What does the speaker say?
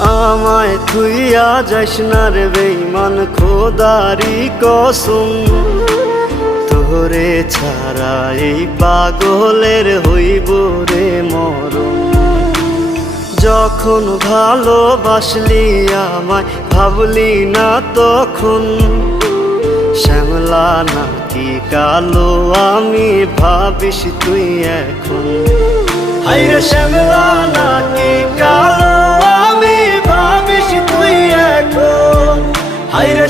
আমায় থুইয়া যাস না রে বেঈমান, খোদারি কসম। তোরে ছাড়া এই পাগলের হইব রে মরণ। যখন ভালোবাসলি আমায় ভাবলি না তখন, শ্যামলা নাকি কালো আমি ভাবিস তুই এখন। হায়রে শ্যামলা নাকি কালো আমি ভাবিস তুই এখন। হায়রে